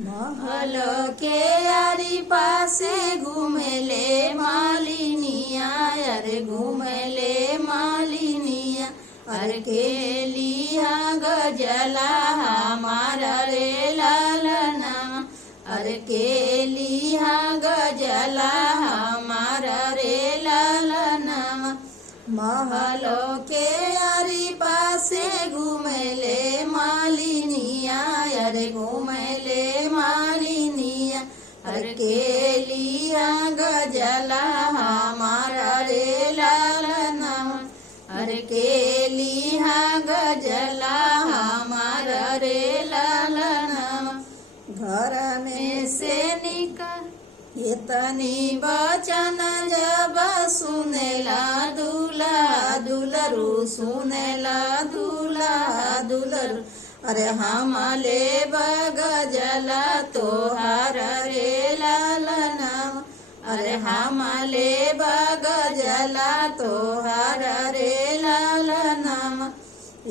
महल के यारी पासे घूमेले मालिनिया, अरे घूमेले मालिनिया। अरे के लिया गजला हमारा रे लालना, अरे के लिया गजला हमारा रे लालना। महलो के यारी पासे घूमेले मालिनिया, अरे घूमेले मालिनिया। अरे के लिया गजला हमारा रे लालना, अरे के लिया गजला हमारा रे लालना। घर में से निकल इतनी बचन जब सुनेला दूल्हा दुलरू, सुनेला दूल्हा दुलरू। अरे हमले बगजला तोहार रे लालना, अरे हमले बगजला तोहार रे लालना।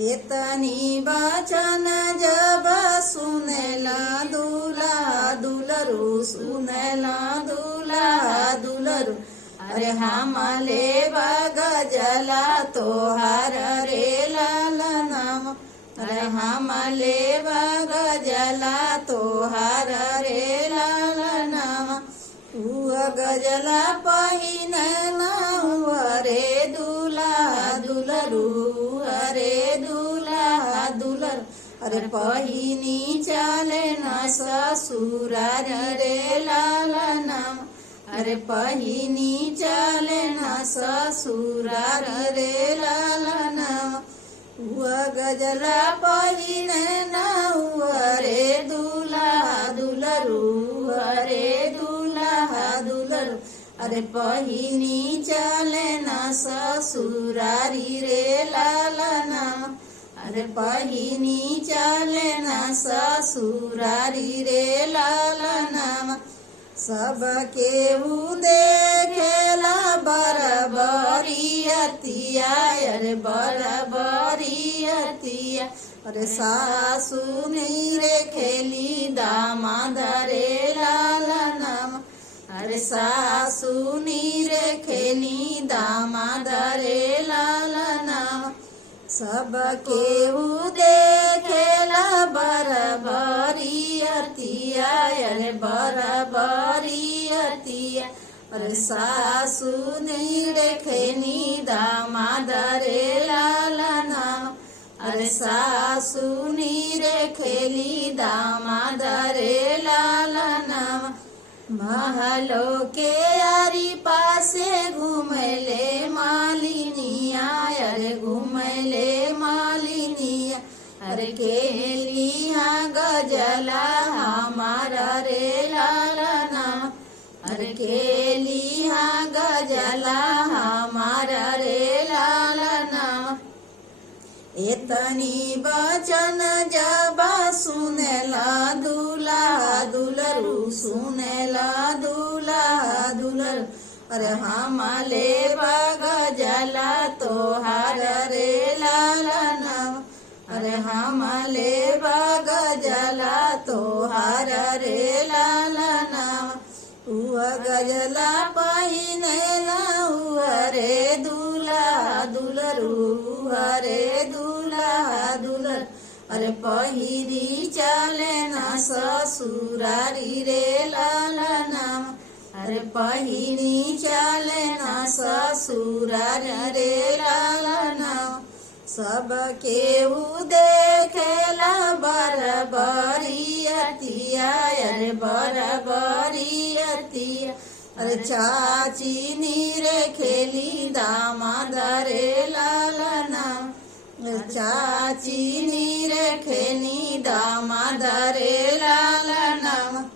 इतनी बचन जब सुनेला दूल्हा दुलरू, सुनेला दूल्हा दुलरू। अरे हमले बगजला तोहार रे लालना, अरे हमले बगजला तोहार रे लालना। गजला पहिनला अरे दूल्हा दुलरू, अरे दूल्हा दुलरू। अरे पहिनी चले न ससुरार रे लालना, अरे पहिनी चले न ससुरार रे लालना। गजला पहिने न अरे दूल्हा दुलरू, अरे दूल्हा दुलरू। अरे पहिनी चले न ससुरारी रे लालना, अरे पहिनी चले न ससुरारी रे लालना। सब केहू देखेला बरबरियतिया, अरे बरबरियतिया। अरे सासू नीरे खेली दामाद रे लालना, अरे सासू नीरे खेली दामाद रे लालना। सब केहू देखेला बरबरियतिया, अरे बरबरियतिया। अरे सासू नीरे खेनी दामाद रे लालना, अरे सासू नीरे खेली दामाद रे लालना। महलो के यारी पासे घूमेले मालिनिया, अरे घूमेले मालिनिया। अरे के लिया गजला हमारा रे लालना, अरे के लिया गजला हमारा रे लालना। इतनी बचन जब सुनेला दूल्हा दुलरू, सुनेला दूल्हा दुलरू। अरे हमले बगजला तोहार रे लालना, अरे हमले बगजला तोहार रे लालना। गजला पहिनेला अरे दूल्हा दुलरू, अरे दूल्हा दुलरू। अरे पहिरी चले न ससुरारी रे लालना, अरे पहिरी चले न ससुरार रे लालना। सब केहू देखेला बरबरियतिया, अरे बरबरियतिया। अरे चाची नीरे खेली दामाद रे लालना, चाची नीरे खेली दामाद रे लालना।